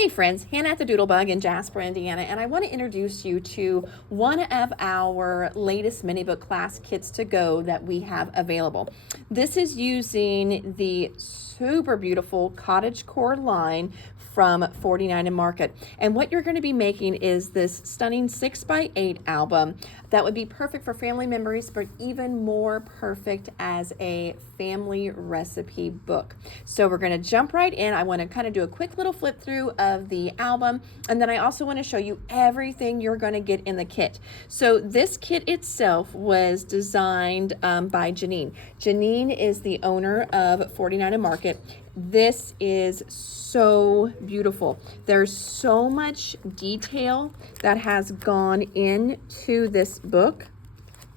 Hey friends, Hannah at the Doodlebug in Jasper, Indiana, and I want to introduce you to one of our latest mini book class kits to go that we have available. This is using the super beautiful Cottagecore line from 49 and Market. And what you're going to be making is this stunning 6x8 album that would be perfect for family memories, but even more perfect as a family recipe book. So we're going to jump right in. I want to kind of do a quick little flip through of the album, and then I also want to show you everything you're going to get in the kit. So this kit itself was designed by Janine. Janine is the owner of 49 and Market. This is so beautiful. There's so much detail that has gone into this book.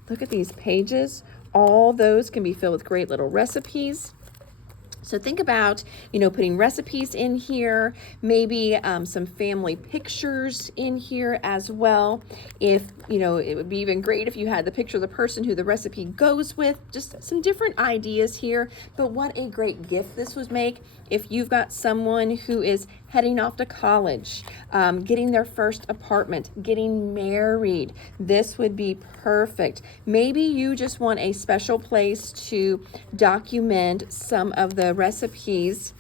Look at these pages. All those can be filled with great little recipes. So think about, putting recipes in here, maybe some family pictures in here as well. If, it would be even great if you had the picture of the person who the recipe goes with, just some different ideas here. But what a great gift this would make if you've got someone who is heading off to college, getting their first apartment, getting married. This would be perfect. Maybe you just want a special place to document some of the recipes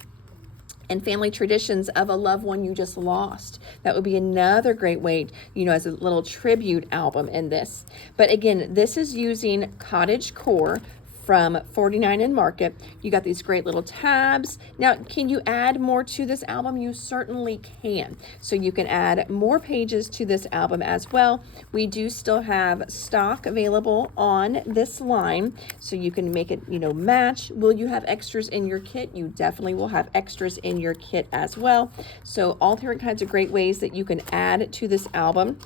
and family traditions of a loved one you just lost. That would be another great way, as a little tribute album in this. But again, this is using Cottagecore from 49 and Market. You got these great little tabs. Now, can you add more to this album? You certainly can. So you can add more pages to this album as well. We do still have stock available on this line, so you can make it, match. Will you have extras in your kit? You definitely will have extras in your kit as well. So all different kinds of great ways that you can add to this album.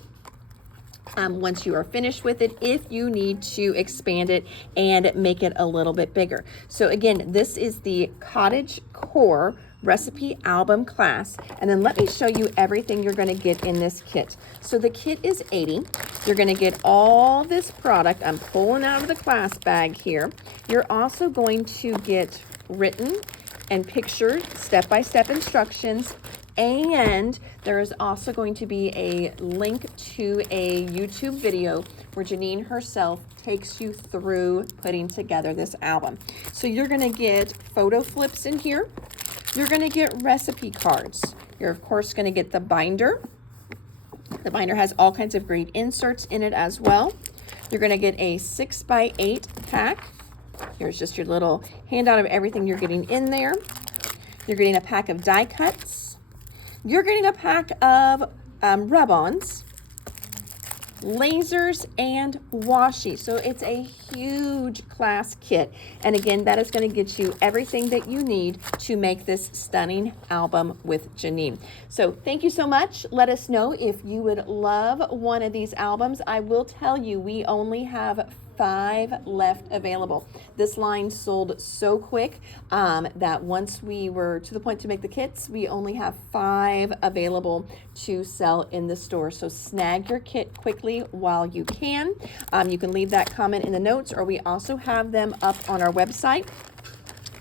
Once you are finished with it, if you need to expand it and make it a little bit bigger. So again, this is the Cottagecore recipe album class, and then let me show you everything you're going to get in this kit. So the kit is $80. You're going to get all this product. I'm pulling out of the class bag here. You're also going to get written and pictured step-by-step instructions, and there is also going to be a link to a YouTube video where Janine herself takes you through putting together this album. So you're going to get photo flips in here. You're going to get recipe cards. You're of course going to get the binder. The binder has all kinds of great inserts in it as well. You're going to get a 6x8 pack. Here's just your little handout of everything you're getting in there. You're getting a pack of die cuts. You're getting a pack of rub-ons, lasers, and washi. So it's a huge class kit. And again, that is going to get you everything that you need to make this stunning album with Janine. So thank you so much. Let us know if you would love one of these albums. I will tell you, we only have 5 left available. This line sold so quick that once we were to the point to make the kits, we only have 5 available to sell in the store. So snag your kit quickly while you can. You can leave that comment in the notes, or we also have them up on our website.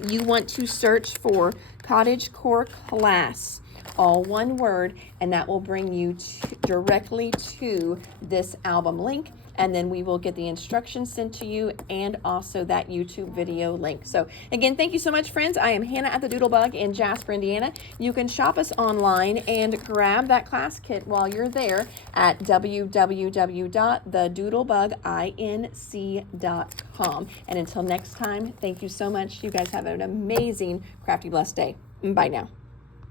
You want to search for Cottagecore class, all one word, and that will bring you directly to this album link. And then we will get the instructions sent to you and also that YouTube video link. So again, thank you so much, friends. I am Hannah at the Doodlebug in Jasper, Indiana. You can shop us online and grab that class kit while you're there at www.thedoodlebuginc.com. And until next time, thank you so much. You guys have an amazing, crafty, blessed day. Bye now.